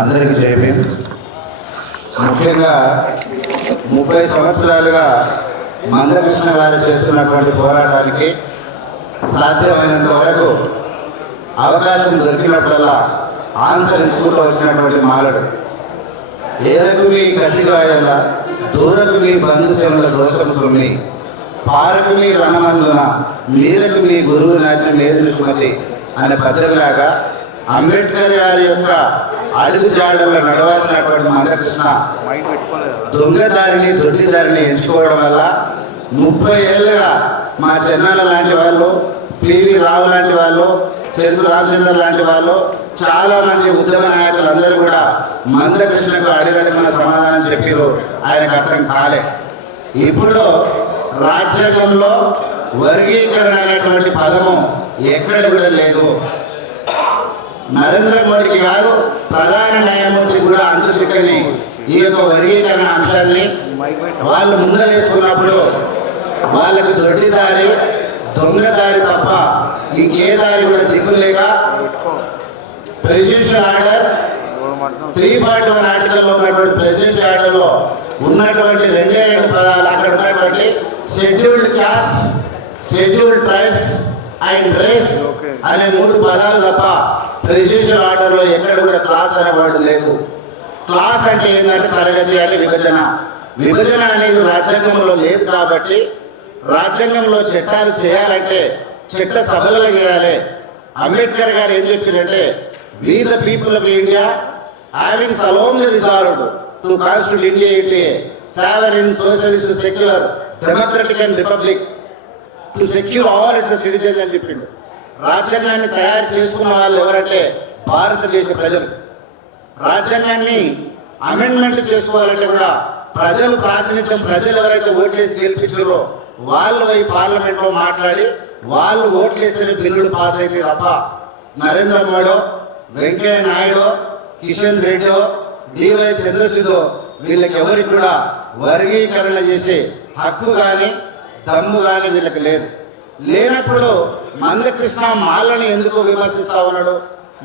అందరికీ చెప్పి ముఖ్యంగా 30 సంవత్సరాలుగా మందకృష్ణ గారు చేస్తున్నటువంటి పోరాటానికి సాధ్యమైనంత వరకు అవకాశం దొరికినప్పుడల్లా ఆన్సర్ ఇచ్చుకుంటూ వచ్చినటువంటి మాలడు ఏదకు మీ కసిగాయల దూరకు మీ బంధుసేవల దోషం సొమ్మి పారకు మీ రణమందున మీరకు మీ గురువు నాటిన మేధులు సుమతి అనే పద్యంలాగా అంబేద్కర్ గారి యొక్క అడుగు జాడల్లో నడవాల్సినటువంటి మందకృష్ణ దొంగదారిని దొడ్డిదారిని ఎంచుకోవడం వల్ల 30 ఏళ్ళుగా మా చెన్నాల లాంటి వాళ్ళు, పివి రావు లాంటి వాళ్ళు, చంద్ర రామచంద్ర లాంటి వాళ్ళు, చాలా మంది ఉద్యమ నాయకులు అందరూ కూడా మందకృష్ణకు అడిగడిగిన సమాధానం చెప్పారు. ఆయనకు అర్థం కాలే. ఇప్పుడు రాజ్యాంగంలో వర్గీకరణ అనేటువంటి పదము ఎక్కడ కూడా లేదు. నరేంద్ర మోడీకి కాదు, ప్రధాన న్యాయమూర్తి కూడా అంతుచిక్కని ఈ యొక్క వర్గీకరణ అంశాన్ని వాళ్ళు ముందలేసుకున్నప్పుడు వాళ్ళకి దొడ్డిదారి దొంగదారి తప్ప ఇంకే దారి కూడా దిక్కులేక ప్రెసిడెన్షియల్ ఆర్డర్ 341 ఆర్టికల్లో ఉన్నటువంటి ప్రెసిడెన్షియల్ ఆర్డర్లో ఉన్నటువంటి 2 పదాలు అక్కడ ఉన్నటువంటి scheduled caste, scheduled tribes and race అనే 3 పదాలు తప్ప ప్రెసిడెన్షియల్ ఆర్డర్లో ఎక్కడ కూడా క్లాస్ అనే వర్డ్ లేదు. క్లాస్ అంటే ఏంటంటే తరగతి అంటే విభజన. విభజన అనేది రాజ్యాంగంలో లేదు కాబట్టి రాజ్యాంగంలో చట్టాలు చేయాలంటే చట్ట సభలలో చేయాలి. అంబేద్కర్ గారు ఏం చెప్పారంటే, we the people of India having solemnly resolved to constitute India it a sovereign socialist secular democratic and republic to secure all its citizens అని చెప్పిండు. రాజ్యాంగాన్ని తయారు చేసుకున్న వాళ్ళు ఎవరంటే భారతదేశ ప్రజలు. రాజ్యాంగాన్ని అమెండ్మెంట్ చేసుకోవాలంటే కూడా ప్రజలు ప్రాతినిధ్యం, ప్రజలు ఎవరైతే ఓట్లేసి గెలిపించారో వాళ్ళు ఈ పార్లమెంట్లో మాట్లాడి వాళ్ళు ఓట్లేసిన బిల్లులు పాస్ అయితే తప్ప నరేంద్ర మోడీ, వెంకయ్య నాయుడు, కిషన్ రెడ్డి, డివై చంద్రశూడో వీళ్ళకి ఎవరికి కూడా వర్గీకరణ చేసే హక్కు కానీ దమ్ము కానీ వీళ్ళకి లేదు. లేనప్పుడు మందకృష్ణ మాలని ఎందుకు విమర్శిస్తా ఉన్నాడు?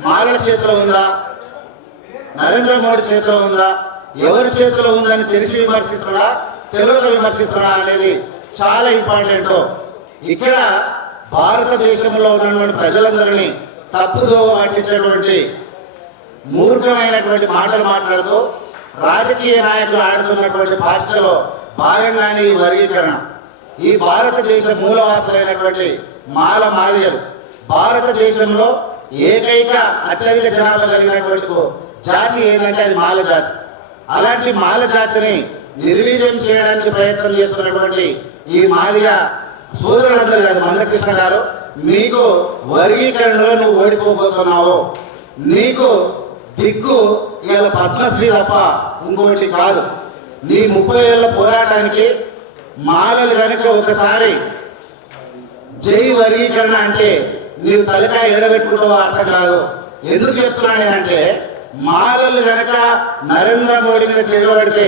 మాలల చేతిలో ఉందా? నరేంద్ర మోడీ చేతిలో ఉందా? ఎవరి చేతిలో ఉందని తెలిసి విమర్శిస్తున్నా, తెలుగుగా విమర్శిస్తున్నా అనేది చాలా ఇంపార్టెంట్. ఇక్కడ భారతదేశంలో ఉన్నటువంటి ప్రజలందరినీ తప్పుదో పట్టించేటువంటి మూర్ఖమైనటువంటి మాటలు మాట్లాడుతూ రాజకీయ నాయకులు ఆడుతున్నటువంటి భాషలో భాగంగానే ఈ వర్గీకరణ. ఈ భారతదేశ మూలవాసులైనటువంటి మాల మాదిగలు భారతదేశంలో ఏకైక అత్యధిక జనాభా కలిగినటువంటి జాతి ఏదంటే అది మాల జాతి. అలాంటి మాల జాతిని నిర్వీర్యం చేయడానికి ప్రయత్నం చేస్తున్నటువంటి ఈ మాదిగ సోదరులందరూ కాదు, మందకృష్ణ గారు, మీకు వర్గీకరణలో నువ్వు ఓడిపోబోతున్నావు. నీకు దిక్కు ఇవాళ పద్మశ్రీ తప్ప ఇంకోటి కాదు. నీ 30 ఏళ్ళ పోరాటానికి మాలలు కనుక ఒకసారి జై వర్గీకరణ అంటే నీవు తలకాయ ఎడబెట్టుకుంటావో అర్థం కాదు. ఎందుకు చెప్తున్నాను అంటే, మాలలు కనుక నరేంద్ర మోడీ మీద తిరగబడితే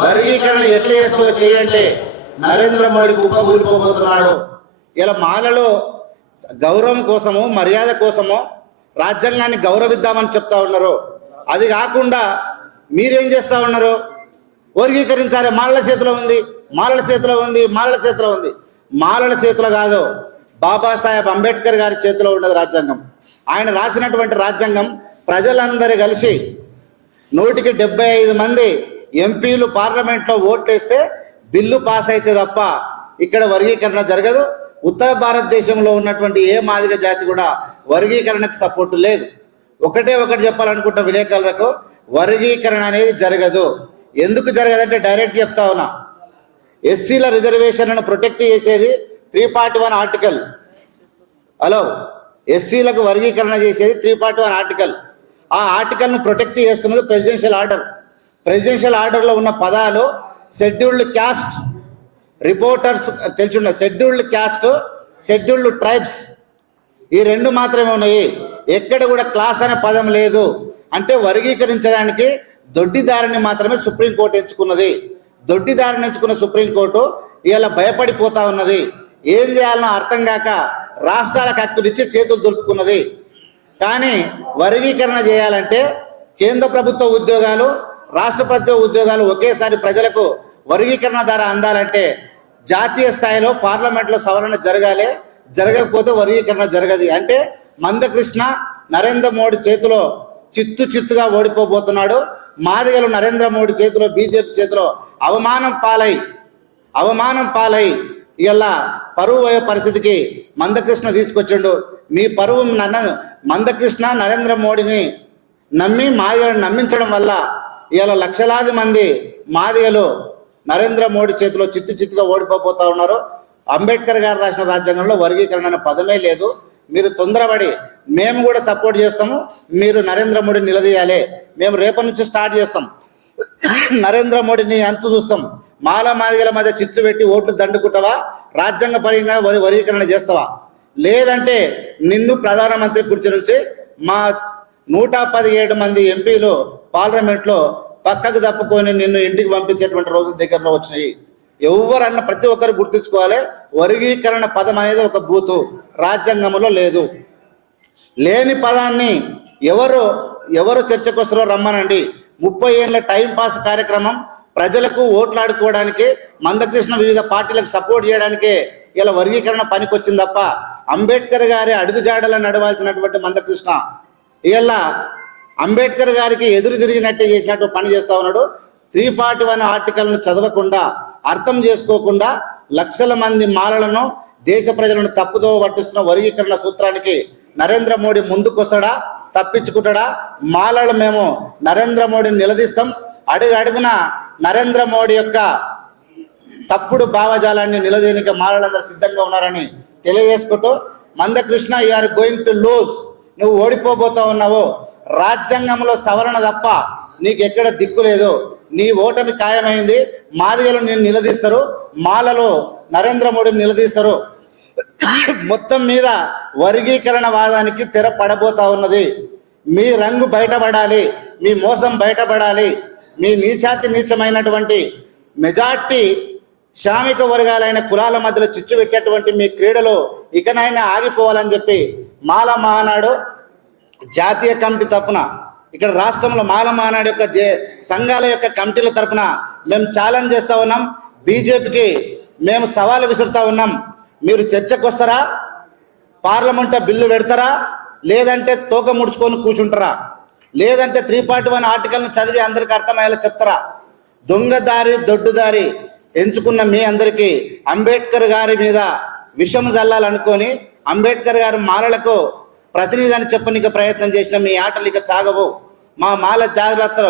వర్గీకరణ ఎట్లా చేస్తావో చేయంటే నరేంద్ర మోడీకి ఉపకూలిపోబోతున్నాడు. ఇలా మాలలో గౌరవం కోసమో మర్యాద కోసమో రాజ్యాంగాన్ని గౌరవిద్దామని చెప్తా ఉన్నారు. అది కాకుండా మీరేం చేస్తూ ఉన్నారు? వర్గీకరించాలి, మాలల చేతిలో ఉంది, మాలల చేతిలో ఉంది, మాలల చేతిలో ఉంది. మాలల చేతిలో కాదు, బాబాసాహెబ్ అంబేద్కర్ గారి చేతిలో ఉండదు రాజ్యాంగం. ఆయన రాసినటువంటి రాజ్యాంగం ప్రజలందరూ కలిసి 175 మంది ఎంపీలు పార్లమెంట్లో ఓట్లేస్తే బిల్లు పాస్ అయితే తప్ప ఇక్కడ వర్గీకరణ జరగదు. ఉత్తర భారతదేశంలో ఉన్నటువంటి ఏ మాదిగ జాతి కూడా వర్గీకరణకు సపోర్టు లేదు. ఒకటి చెప్పాలనుకుంటా విలేకరులకు, వర్గీకరణ అనేది జరగదు. ఎందుకు జరగదంటే డైరెక్ట్ చెప్తా ఉన్నా, ఎస్సీల రిజర్వేషన్లను ప్రొటెక్ట్ చేసేది 341 ఆర్టికల్. హలో, ఎస్సీలకు వర్గీకరణ చేసేది 341 ఆర్టికల్. ఆ ఆర్టికల్ను ప్రొటెక్ట్ చేస్తున్నది ప్రెసిడెన్షియల్ ఆర్డర్. ప్రెసిడెన్షియల్ ఆర్డర్లో ఉన్న పదాలు షెడ్యూల్డ్ క్యాస్ట్, రిపోర్టర్స్ తెలుసుండ, షెడ్యూల్డ్ క్యాస్ట్, షెడ్యూల్డ్ ట్రైబ్స్, ఈ 2 మాత్రమే ఉన్నాయి. ఎక్కడ కూడా క్లాస్ అనే పదం లేదు. అంటే వర్గీకరించడానికి దొడ్డిదారిని మాత్రమే సుప్రీంకోర్టు ఎంచుకున్నది. దొడ్డిదారిని ఎంచుకున్న సుప్రీంకోర్టు ఇలా భయపడిపోతా ఉన్నది. ఏం చేయాలనో అర్థం కాక రాష్ట్రాలకు హక్కునిచ్చి చేతులు దులుపుకున్నది. కానీ వర్గీకరణ చేయాలంటే కేంద్ర ప్రభుత్వ ఉద్యోగాలు, రాష్ట్ర ప్రభుత్వ ఉద్యోగాలు ఒకేసారి ప్రజలకు వర్గీకరణ ద్వారా అందాలంటే జాతీయ స్థాయిలో పార్లమెంట్లో సవరణ జరగాలి. జరగకపోతే వర్గీకరణ జరగదు. అంటే మందకృష్ణ నరేంద్ర మోడీ చేతిలో చిత్తుగా ఓడిపోబోతున్నాడు. మాదిగలు నరేంద్ర మోడీ చేతిలో, బీజేపీ చేతిలో అవమానం పాలై ఇలా పరువు పోయే పరిస్థితికి మందకృష్ణ తీసుకొచ్చిండు. మీ పరువు మందకృష్ణ నరేంద్ర మోడీని నమ్మి మాదిగలను నమ్మించడం వల్ల ఇలా లక్షలాది మంది మాదిగలు నరేంద్ర మోడీ చేతిలో చిత్తుగా ఓడిపోతా ఉన్నారు. అంబేద్కర్ గారు రాసిన రాజ్యాంగంలో వర్గీకరణ అనే పదమే లేదు. మీరు తొందరపడి, మేము కూడా సపోర్ట్ చేస్తాము, మీరు నరేంద్ర మోడీని నిలదీయాలి. మేము రేపటి నుంచి స్టార్ట్ చేస్తాం. నరేంద్ర మోడీని అంతు చూస్తాం. మాదిగల మధ్య చిచ్చు పెట్టి ఓట్లు దండుకుంటావా? రాజ్యాంగ పరంగా వర్గీకరణ చేస్తావా? లేదంటే నిన్ను ప్రధానమంత్రి కుర్చీ నుంచి మా 117 మంది ఎంపీలు పార్లమెంట్లో పక్కకు తప్పుకొని నిన్ను ఇంటికి పంపించేటువంటి రోజుల దగ్గరలో వచ్చినాయి. ఎవరన్నా ప్రతి ఒక్కరు గుర్తుంచుకోవాలి, వర్గీకరణ పదం అనేది ఒక బూతు, రాజ్యాంగంలో లేదు. లేని పదాన్ని ఎవరు చర్చకు వస్తారో రమ్మనండి. 30 ఏళ్ళ టైం పాస్ కార్యక్రమం ప్రజలకు ఓట్లాడుకోవడానికి, మందకృష్ణ వివిధ పార్టీలకు సపోర్ట్ చేయడానికే ఇలా వర్గీకరణ పనికొచ్చింది తప్ప అంబేద్కర్ గారి అడుగుజాడలో నడవాల్సినటువంటి మందకృష్ణ ఇలా అంబేద్కర్ గారికి ఎదురు తిరిగినట్టే చేసినట్టు పని చేస్తా ఉన్నాడు. 341 ఆర్టికల్ను చదవకుండా, అర్థం చేసుకోకుండా లక్షల మంది మాలలను, దేశ ప్రజలను తప్పుదో పట్టిస్తున్న వర్గీకరణ సూత్రానికి నరేంద్ర మోడీ ముందుకొస్తాడా, తప్పించుకుంటాడా? మాలలు మేము నరేంద్ర మోడీని నిలదీస్తాం. అడుగున నరేంద్ర మోడీ యొక్క తప్పుడు భావజాలాన్ని నిలదీయడానికి మాలలందరూ సిద్ధంగా ఉన్నారని తెలియజేసుకుంటూ, Manda Krishna you are going to lose, నువ్వు ఓడిపోబోతా ఉన్నావు. రాజ్యాంగంలో సవరణ తప్ప నీకు ఎక్కడ దిక్కు లేదు. నీ ఓటమి ఖాయమైంది. మాదిగలు నేను నిలదీస్తారు, మాలలో నరేంద్ర మోడీని నిలదీస్తారు. మొత్తం మీద వర్గీకరణ వాదానికి తెర పడబోతా ఉన్నది. మీ రంగు బయటపడాలి, మీ మోసం బయటపడాలి, మీ నీచమైనటువంటి మెజార్టీ శ్రామిక వర్గాలైన కులాల మధ్యలో చిచ్చు పెట్టేటువంటి మీ క్రీడలు ఇకనైనా ఆగిపోవాలని చెప్పి మాల మహానాడు జాతీయ కమిటీ తరపున, ఇక్కడ రాష్ట్రంలో మాల మహానాడు యొక్క సంఘాల యొక్క కమిటీల తరపున మేము ఛాలెంజ్ చేస్తూ ఉన్నాం. బీజేపీకి మేము సవాలు విసురుతా ఉన్నాం. మీరు చర్చకు వస్తారా? పార్లమెంట్లో బిల్లు పెడతారా? లేదంటే తోక ముడుచుకొని కూర్చుంటారా? లేదంటే 341 ఆర్టికల్ను చదివి అందరికీ అర్థమయ్యేలా చెప్తారా? దొంగదారి దొడ్డుదారి ఎంచుకున్న మీ అందరికీ అంబేద్కర్ గారి మీద విషం జల్లాలనుకొని, అంబేద్కర్ గారు మాలలకు ప్రతినిధి అని చెప్పనీకి ప్రయత్నం చేసిన మీ ఆటలు ఇక సాగవు. మా మాల జాగ్రత్త,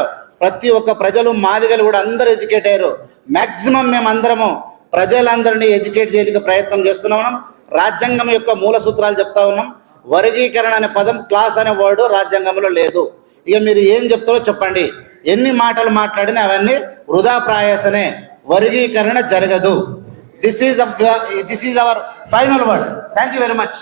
ప్రతి ఒక్క ప్రజలు, మాదిగలు కూడా అందరూ ఎడ్యుకేట్ అయ్యారు. మ్యాక్సిమం మేమందరము ప్రజలందరినీ ఎడ్యుకేట్ చేయడానికి ప్రయత్నం చేస్తున్నాం. రాజ్యాంగం యొక్క మూల సూత్రాలు చెప్తా ఉన్నాం. వర్గీకరణ అనే పదం, క్లాస్ అనే వర్డ్ రాజ్యాంగంలో లేదు. ఇక మీరు ఏం చెప్తారో చెప్పండి. ఎన్ని మాటలు మాట్లాడినా అవన్నీ వృధా ప్రయాసనే. వర్గీకరణ జరగదు. This is our final word. Thank you very much.